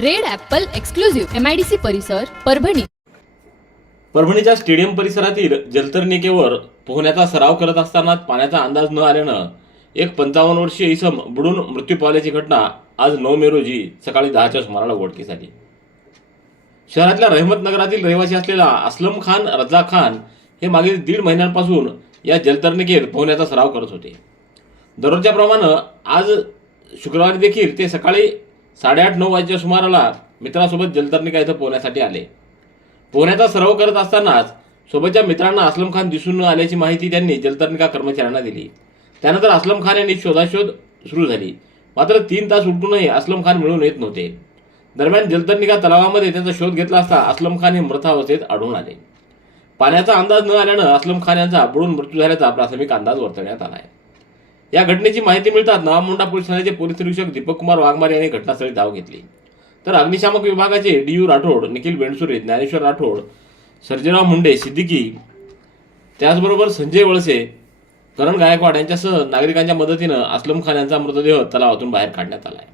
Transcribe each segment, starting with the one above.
Red Apple exclusive MIDC परिसर परभणी. परभणीच्या stadium परिसरातील जलतरणिकेवर पोहण्याचा सराव करत असताना पाण्याचा अंदाज न आल्यानं एक पंचावन्न वर्षीय इसम बुडून मृत्यू पावल्याची घटना आज नऊ मे रोजी सकाळी दहाच्या सुमाराला उघडकीस आली शहरातल्या रहमतनगरातील रहिवासी असलेला असलम खान रजा खान हे मागील दीड महिन्यांपासून या जलतरणिकेत पोहण्याचा सराव करत होते. दररोजच्याप्रमाणे आज शुक्रवारी देखील ते सकाळी साडेआठ नऊ वाजच्या सुमाराला मित्रासोबत जलतरणिका इथं पोहण्यासाठी आले. पोहण्याचा सराव करत असतानाच सोबतच्या मित्रांना असलम खान दिसून न आल्याची माहिती त्यांनी जलतरणिका कर्मचाऱ्यांना दिली. त्यानंतर असलम खान यांनी शोधाशोध सुरू झाली. मात्र तीन तास उलटूनही असलम खान मिळून येत नव्हते. दरम्यान जलतरणिका तलावामध्ये त्यांचा शोध घेतला असता असलम खान हे मृतावस्थेत आढळून आले. पाण्याचा अंदाज न आल्यानं असलम खान यांचा बुडून मृत्यू झाल्याचा प्राथमिक अंदाज वर्तवण्यात आला आहे. या घटनेची माहिती मिळताच नवामुंडा पोलीस ठाण्याचे पोलीस निरीक्षक दीपक कुमार वाघमारे यांनी घटनास्थळी धाव घेतली. तर अग्निशामक विभागाचे डी यू राठोड निखिल बेंडसुरे ज्ञानेश्वर राठोड सर्जेराव मुंडे सिद्दीकी त्याचबरोबर संजय वळसे करण गायकवाड यांच्यासह नागरिकांच्या मदतीनं असलम खान यांचा मृतदेह तलावातून बाहेर काढण्यात आला आहे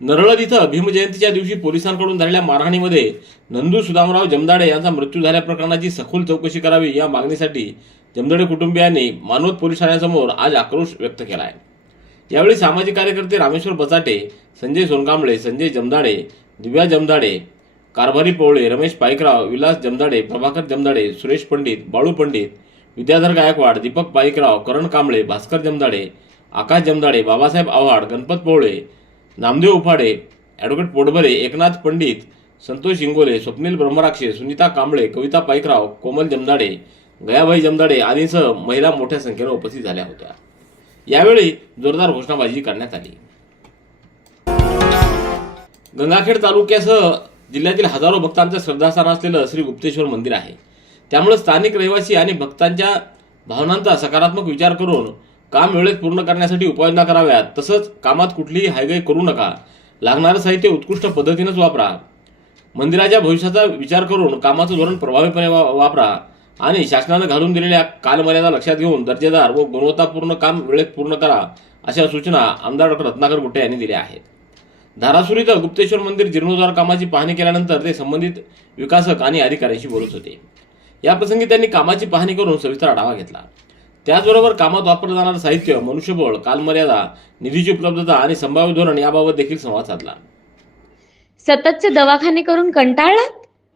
नरळद इथं भीमजयंतीच्या दिवशी पोलिसांकडून झालेल्या मारहाणीमध्ये नंदू सुदामराव जमदाडे यांचा मृत्यू झाल्या प्रकरणाची सखोल चौकशी करावी या मागणीसाठी जमदाडे कुटुंबियांनी मानवत पोलीस ठाण्यासमोर आज आक्रोश व्यक्त केला आहे यावेळी सामाजिक कार्यकर्ते रामेश्वर बचाटे संजय सोनकांबळे संजय जमदाडे दिव्या जमदाडे कारभारी पोवळे रमेश पाईकराव विलास जमदाडे प्रभाकर जमदाडे सुरेश पंडित बाळू पंडित विद्याधर गायकवाड दीपक पाईकराव करण कांबळे भास्कर जमदाडे आकाश जमदाडे बाबासाहेब आव्हाड गणपत पोवळे नामदेव उफाडे ॲडव्होकेट पोटबरे एकनाथ पंडित संतोष इंगोले स्वप्नील ब्रह्मराक्षे सुनीता कांबळे कविता पाईकराव कोमल जमदाडे गयाबाई जमदाडे आदींसह महिला मोठ्या संख्येनं उपस्थित झाल्या होत्या. यावेळी जोरदार घोषणाबाजी करण्यात आली. गंगाखेड तालुक्यासह जिल्ह्यातील हजारो भक्तांचं श्रद्धास्थान असलेलं श्री गुप्तेश्वर मंदिर आहे. त्यामुळे स्थानिक रहिवासी आणि भक्तांच्या भावनांचा सकारात्मक विचार करून काम वेळेत पूर्ण करण्यासाठी उपाययोजना कराव्यात तसंच कामात कुठलीही हायगाई करू नका. लागणारं साहित्य उत्कृष्ट पद्धतीनंच वापरा. मंदिराच्या भविष्याचा विचार करून कामाचं धोरण प्रभावीपणे वापरा. आणि शासनानं घालून दिलेल्या कालमर्यादा लक्षात घेऊन दर्जेदार व गुणवत्तापूर्ण काम वेळेत पूर्ण करा अशा सूचना आमदार डॉक्टर रत्नाकर गुट्टे यांनी दिल्या आहेत. धारासुर इथं गुप्तेश्वर मंदिर जीर्णोद्धार कामाची पाहणी केल्यानंतर ते संबंधित विकासक आणि अधिकाऱ्यांशी बोलत होते. याप्रसंगी त्यांनी कामाची पाहणी करून सविस्तर आढावा घेतला. त्याचबरोबर कामात वापरलं जाणारं साहित्य मनुष्यबळ कालमर्यादा निधीची उपलब्धता आणि संभाव्य धोरण याबाबत देखील संवाद साधला. सततचे दवाखाने करून कंटाळलात?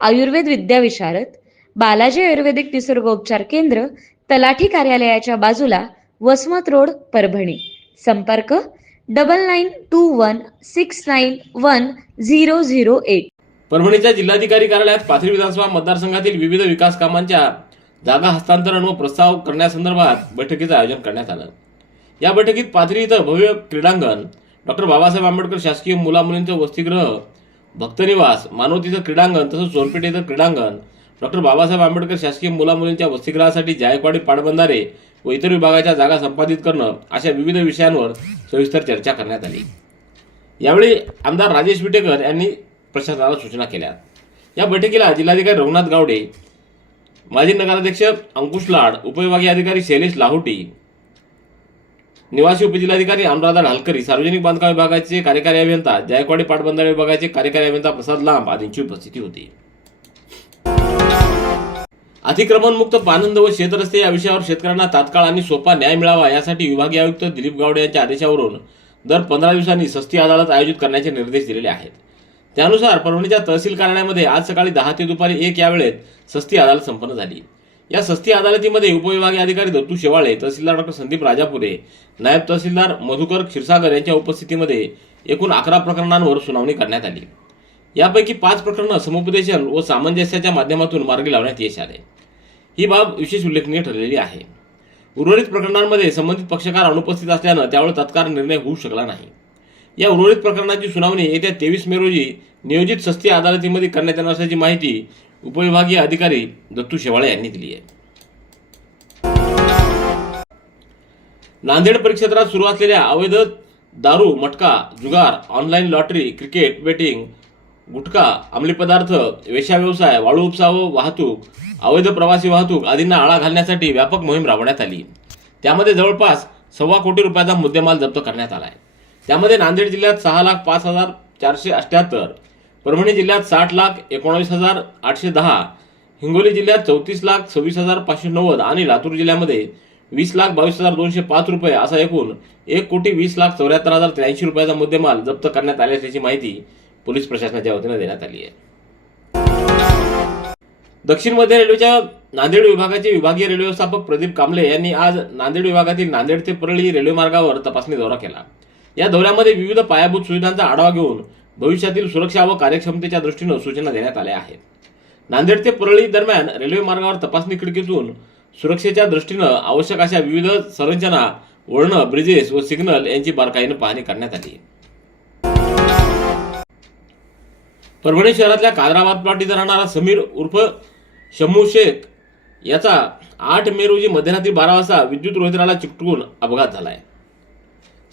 आयुर्वेद विद्याविशारद बालाजी आयुर्वेदिक निसर्गोपचार केंद्र तलाठी कार्यालयाच्या बाजूला वसमत रोड परभणी. संपर्क double nine two one six nine one zero zero eight परभणीच्या जिल्हाधिकारी कार्यालयात पाथरी विधानसभा मतदारसंघातील विविध विकास कामांच्या जागा हस्तांतरण व प्रस्ताव करण्यासंदर्भात बैठकीचं आयोजन करण्यात आलं. या बैठकीत पाथरी इथं भव्य क्रीडांगण डॉक्टर बाबासाहेब आंबेडकर शासकीय मुलामुलींचं वसतिगृह भक्तनिवास मानवतीचं क्रीडांगण तसंच सोनपेठ इथं क्रीडांगण. डॉक्टर बाबासाहेब आंबेडकर शासकीय मुलामुलींच्या वसतिगृहासाठी जायकवाडी पाटबंधारे व इतर विभागाच्या जागा संपादित करणं अशा विविध विषयांवर सविस्तर चर्चा करण्यात आली. यावेळी आमदार राजेश विटेकर यांनी प्रशासनाला सूचना केल्या. या बैठकीला जिल्हाधिकारी रघुनाथ गावडे माजी नगराध्यक्ष अंकुश लाड उपविभागीय अधिकारी शैलेश लाहोटी निवासी उपजिल्हाधिकारी अनुराधा ढालकरी सार्वजनिक बांधकाम विभागाचे कार्यकारी अभियंता जायकवाडी पाटबंधारे विभागाचे कार्यकारी अभियंता प्रसाद लांब आदींची उपस्थिती होती. अतिक्रमणमुक्त पानंद व शेतरस्ते या विषयावर शेतकऱ्यांना तात्काळ आणि सोपा न्याय मिळावा यासाठी विभागीय आयुक्त दिलीप गावडे यांच्या आदेशावरून दर पंधरा दिवसांनी सस्ती अदालत आयोजित करण्याचे निर्देश दिलेले आहेत. त्यानुसार परभणीच्या तहसील कार्यालयामध्ये आज सकाळी दहा ते दुपारी एक या वेळेत सस्ती अदालत संपन्न झाली. या सस्ती अदालतीमध्ये उपविभागीय अधिकारी दत्तू शेवाळे तहसीलदार डॉक्टर संदीप राजापुरे नायब तहसीलदार मधुकर क्षीरसागर यांच्या उपस्थितीमध्ये एकूण अकरा प्रकरणांवर सुनावणी करण्यात आली. यापैकी पाच प्रकरणं समुपदेशन व सामंजस्याच्या माध्यमातून मार्गी लावण्यात यश आले. ही बाब विशेष उल्लेखनीय ठरलेली आहे. उर्वरित प्रकरणांमध्ये संबंधित पक्षकार अनुपस्थित असल्यानं त्यावर तत्काळ निर्णय होऊ शकला नाही. या उर्वरित प्रकरणाची सुनावणी येत्या तेवीस मे रोजी नियोजित सस्ती अदालतीमध्ये करण्यात येणार असल्याची माहिती उपविभागीय अधिकारी दत्तू शेवाळे यांनी दिली आहे. नांदेड परिक्षेत्रात सुरू असलेल्या अवैध दारू मटका जुगार ऑनलाईन लॉटरी क्रिकेट बेटिंग गुटखा अंमली पदार्थ वेश्या व्यवसाय वाळू उपसा व वाहतूक अवैध प्रवासी वाहतूक आदींना आळा घालण्यासाठी व्यापक मोहीम राबवण्यात आली. त्यामध्ये जवळपास सव्वा कोटी रुपयाचा मुद्देमाल जप्त करण्यात आला आहे त्यामध्ये नांदेड जिल्ह्यात सहा लाख पाच हजार चारशे अठ्ठ्याहत्तर परभणी जिल्ह्यात साठ लाख एकोणावीस हजार आठशे दहा हिंगोली जिल्ह्यात चौतीस लाख सव्वीस हजार पाचशे नव्वद आणि लातूर जिल्ह्यामध्ये वीस लाख बावीस हजार दोनशे पाच रुपये असा एकूण एक कोटी वीस लाख चौऱ्याहत्तर हजार त्र्याऐंशी रुपयाचा मुद्देमाल जप्त करण्यात आले असल्याची माहिती पोलीस प्रशासनाच्या वतीनं देण्यात आली आहे. दक्षिण मध्य रेल्वेच्या नांदेड विभागाचे विभागीय रेल्वे व्यवस्थापक प्रदीप कांबळे यांनी आज नांदेड विभागातील नांदेड ते परळी रेल्वे मार्गावर तपासणी दौरा केला. या दौऱ्यामध्ये विविध पायाभूत सुविधांचा आढावा घेऊन भविष्यातील सुरक्षा व कार्यक्षमतेच्या दृष्टीनं सूचना देण्यात आल्या आहेत. नांदेड ते परळी दरम्यान रेल्वे मार्गावर तपासणी खिडकीतून सुरक्षेच्या दृष्टीनं आवश्यक अशा विविध संरचना वळणं ब्रिजेस व सिग्नल यांची बारकाईनं पाहणी करण्यात आली. परभणी शहरातल्या कादराबाद प्लॉट इथं राहणारा समीर उर्फ शम्मू शेख याचा आठ मे रोजी मध्यरात्री बारा वाजता विद्युत रोहित्राला चिकटून अपघात झाला आहे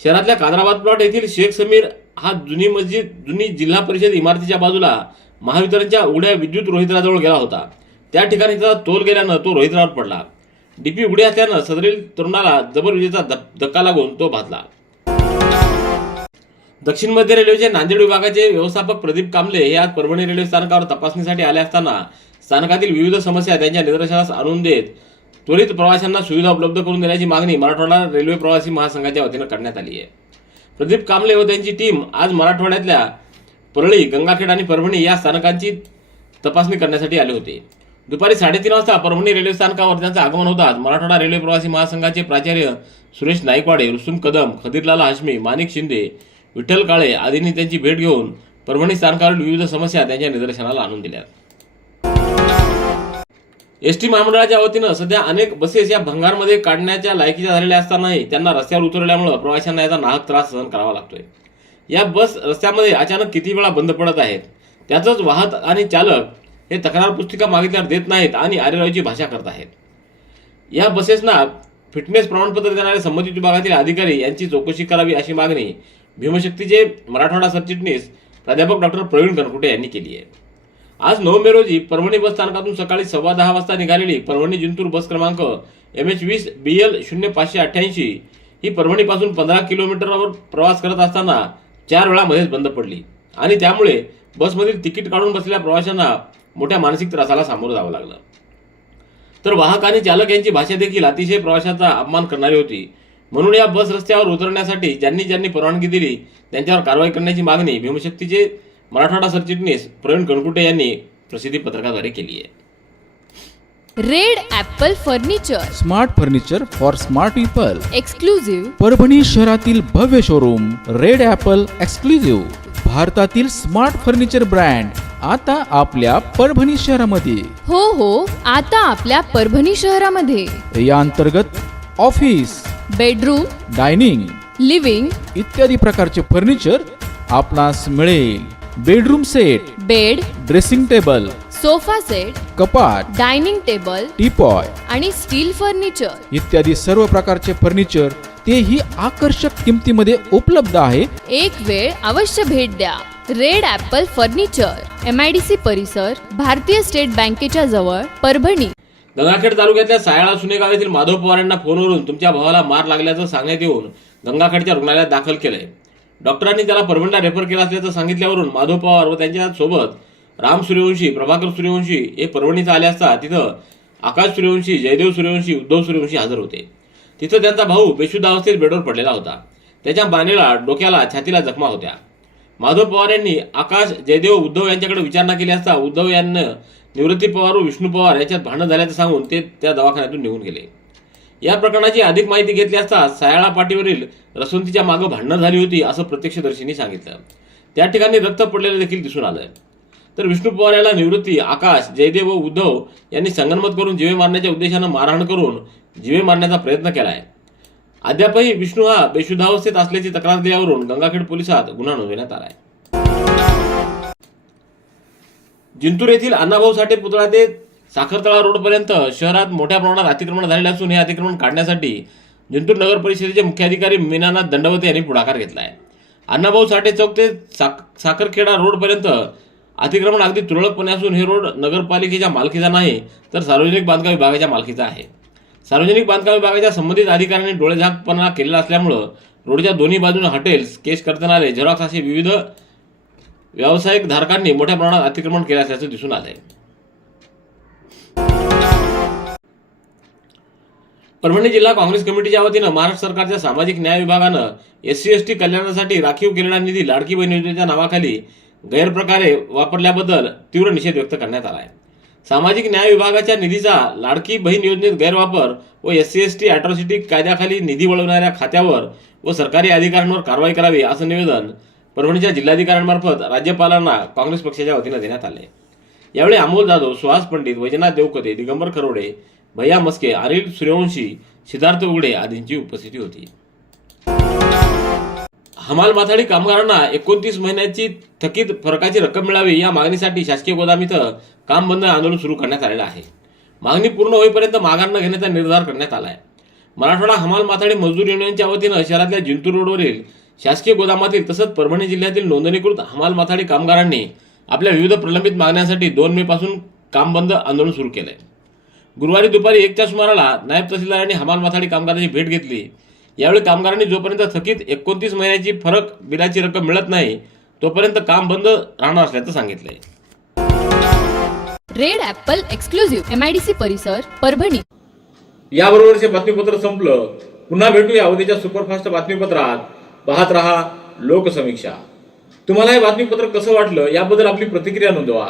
शहरातल्या कादराबाद प्लॉट येथील शेख समीर हा जुनी मस्जिद जुनी जिल्हा परिषद इमारतीच्या बाजूला महावितरणच्या उघड्या विद्युत रोहित्राजवळ गेला होता. त्या ठिकाणी त्याचा तोल गेल्यानं तो रोहित्रावर पडला. डीपी उघडी असल्यानं सदरील तरुणाला जबर विजेचा धक्का लागून तो भाजला. दक्षिण मध्य रेल्वेचे नांदेड विभागाचे व्यवस्थापक प्रदीप कांबले हे आज परभणी रेल्वे स्थानकावर तपासणीसाठी आले असताना स्थानकातील विविध समस्या त्यांच्या निदर्शनास आणून देत त्वरित प्रवाशांना सुविधा उपलब्ध करून देण्याची मागणी मराठवाडा रेल्वे प्रवासी महासंघाच्या वतीनं करण्यात आली आहे. प्रदीप कांबळे व त्यांची टीम आज मराठवाड्यातल्या परळी गंगाखेड आणि परभणी या स्थानकांची तपासणी करण्यासाठी आले होते. दुपारी साडेतीन वाजता परभणी रेल्वे स्थानकावर त्यांचं आगमन होताच मराठवाडा रेल्वे प्रवासी महासंघाचे प्राचार्य सुरेश नाईकवाडे रुस्तुम कदम खदीरलाल हाशमी माणिक शिंदे विठ्ठल काळे आदींनी त्यांची भेट घेऊन परभणी स्थानकावरील विविध समस्या त्यांच्या निदर्शनाला आणून दिल्या एस टी महामंडळाच्या वतीनं सध्या अनेक बसेस या भंगारमध्ये काढण्याच्या लायकीच्या झालेल्या असतानाही त्यांना रस्त्यावर उतरल्यामुळे प्रवाशांना याचा नाहक त्रास सहन करावा लागतोय. या बस रस्त्यामध्ये अचानक किती वेळा बंद पडत आहेत? त्याचंच वाहक आणि चालक हे तक्रार पुस्तिका मागितल्यावर देत नाहीत आणि आरेरावीची भाषा करत आहेत. या बसेसना फिटनेस प्रमाणपत्र देणारे संबंधित विभागातील अधिकारी यांची चौकशी करावी अशी मागणी भीमशक्तीचे मराठवाडा सरचिटणीस प्राध्यापक डॉक्टर प्रवीण कनकुटे यांनी केली आहे. आज नऊ मे रोजी परभणी बस स्थानकातून सकाळी सव्वा दहा वाजता निघालेली परभणी जिंतूर बस क्रमांक एम एच वीस बी एल शून्य पाचशे अठ्ठ्याऐंशी ही परभणीपासून पंधरा किलोमीटरवर प्रवास करत असताना चार वेळा मध्येच बंद पडली. आणि त्यामुळे बसमधील तिकीट काढून बसलेल्या प्रवाशांना मोठ्या मानसिक त्रासाला सामोरं जावं लागलं. तर वाहक आणि चालक यांची भाषा देखील अतिशय प्रवाशाचा अपमान करणारी होती. म्हणून या बस रस्त्यावर उतरण्यासाठी ज्यांनी ज्यांनी परवानगी दिली त्यांच्यावर कारवाई करण्याची मागणी भीमशक्तीचे मराठवाडा सरचिटणीस प्रवीण कणकुटे यांनी प्रसिद्धी पत्रकाद्वारे केली आहे. Red apple furniture smart furniture for smart people exclusive Parbhani शहरातील भव्य शोरूम रेड ॲपल एक्सक्लुझिव्ह भारतातील स्मार्ट फर्निचर ब्रँड आता आपल्या परभणी शहरामध्ये. हो हो आता आपल्या परभणी शहरामध्ये. या अंतर्गत ऑफिस बेडरूम डायनिंग लिव्हिंग इत्यादी प्रकारचे फर्निचर आपणास मिळेल. Bedroom set bed dressing table sofa set कपाट डायनिंग टेबल टीपॉय आणि स्टील फर्निचर. इत्यादी सर्व प्रकारचे फर्निचर तेही आकर्षक किमतीमध्ये उपलब्ध आहे. एक वेळ अवश्य भेट द्या. Red Apple furniture M I D C परिसर भारतीय स्टेट बँकेच्या जवळ परभणी. गंगाखेड तालुक्यातल्या सायाळा सुनेगाव येथील माधव पवार यांना फोनवरून तुमच्या भावाला मार लागल्याचं सांगण्यात येऊन गंगाखेडच्या रुग्णालयात दाखल केलंय. डॉक्टरांनी त्याला परभणीला रेफर केला असल्याचं सांगितल्यावरून माधव पवार व त्यांच्यासोबत राम सूर्यवंशी प्रभाकर सूर्यवंशी हे परभणीचा आले असता तिथं आकाश सूर्यवंशी जयदेव सूर्यवंशी उद्धव सूर्यवंशी हजर होते. तिथं त्यांचा भाऊ बेशुद्ध अवस्थेत बेडवर पडलेला होता. त्याच्या बानेला डोक्याला छातीला जखमा होत्या. माधव पवार यांनी आकाश जयदेव उद्धव यांच्याकडे विचारणा केली असता उद्धव यांना निवृत्ती पवार व विष्णू पवार याच्यात भांडण झाल्याचं सांगून ते त्या दवाखान्यातून निघून गेले. या प्रकरणाची अधिक माहिती घेतली असता सायाळा पाटीवरील रसवंतीच्या मागं भांडणं झाली होती असं प्रत्यक्षदर्शींनी सांगितलं. त्या ठिकाणी रक्त पडलेलं देखील दिसून आलं तर विष्णू पवार याला निवृत्ती आकाश जयदेव व उद्धव यांनी संगनमत करून जिवे मारण्याच्या उद्देशानं मारहाण करून जिवे मारण्याचा प्रयत्न केला आहे अद्यापही विष्णू हा बेशुद्धावस्थेत असल्याची तक्रार दिल्यावरून गंगाखेड पोलिसात गुन्हा नोंदवण्यात आला आहे जिंतूर येथील अण्णाभाऊ साठे पुतळा ते साखरतळा रोडपर्यंत शहरात मोठ्या प्रमाणात अतिक्रमण झालेले असून हे अतिक्रमण काढण्यासाठी जिंतूर नगर परिषदेचे मुख्याधिकारी मीनानाथ दंडवते यांनी पुढाकार घेतला आहे अण्णाभाऊ साठे चौक ते साख साखरखेडा रोडपर्यंत अतिक्रमण अगदी तुरळकपणे असून हे रोड नगरपालिकेच्या मालकीचा नाही तर सार्वजनिक बांधकाम विभागाच्या मालकीचा आहे. सार्वजनिक बांधकाम विभागाच्या संबंधित अधिकाऱ्यांनी डोळेझाकपणा केलेला असल्यामुळं रोडच्या दोन्ही बाजूने हॉटेल्स केश करतानारे झेरॉक्स असे विविध व्यावसायिक धारकांनी मोठ्या प्रमाणात अतिक्रमण केले असल्याचं दिसून आहे परभणी म्हणजे जिल्हा काँग्रेस कमिटीच्या वतीनं महाराष्ट्र सरकारच्या सामाजिक न्याय विभागानं एस सी एस टी कल्याणासाठी राखीव केलेला निधी लाडकी बहीण योजनेच्या नावाखाली गैरप्रकारे वापरल्याबद्दल तीव्र निषेध व्यक्त करण्यात आला आहे सामाजिक न्याय विभागाच्या निधीचा लाडकी बहीण योजनेत गैरवापर व S C S T atrocity कायद्याखाली निधी वळवणाऱ्या खात्यावर व सरकारी अधिकाऱ्यांवर कारवाई करावी असं निवेदन परभणीच्या जिल्हाधिकाऱ्यांमार्फत राज्यपालांना काँग्रेस पक्षाच्या वतीनं देण्यात आले यावेळी अमोल जाधव सुहास पंडित वैजनाथ देवकते दिगंबर खरोडे भैया मस्के अनिल सूर्यवंशी सिद्धार्थ उघडे आदींची उपस्थिती होती. हमाल माथाडी कामगारांना एकोणतीस महिन्याची थकीत फरकाची रक्कम मिळावी या मागणीसाठी शासकीय गोदाम इथं काम बंद आंदोलन सुरू करण्यात आलेलं आहे. मागणी पूर्ण होईपर्यंत माघार न घेण्याचा निर्धार करण्यात आला आहे मराठवाडा हमाल माथाडी मजदूर युनियनच्या वतीनं शहरातल्या जिंतूर रोडवरील शासकीय गोदामातील तसंच परभणी जिल्ह्यातील नोंदणीकृत हमाल माथाडी कामगारांनी आपल्या विविध प्रलंबित मागण्यांसाठी दोन मे पासून काम बंद आंदोलन सुरू केलं आहे गुरुवारी दुपारी एकच्या सुमाराला नायब तहसीलदारांनी हमाल माथाडी कामगारांची भेट घेतली. यावेळी कामगारांनी जोपर्यंत थकीत एकोणतीस महिन्याची फरक बिलाची रक्कम मिळत नाही तोपर्यंत काम बंद राहणार असल्याचं सांगितलंय. Red Apple exclusive M I D C परिसर परभणी. याबरोबरचे बातमीपत्र संपलं. पुन्हा भेटूया उद्याच्या सुपरफास्ट बातमीपत्रात. पाहत रहा लोकसमीक्षा. तुम्हाला हे बातमीपत्र कसं वाटलं याबद्दल आपली प्रतिक्रिया नोंदवा.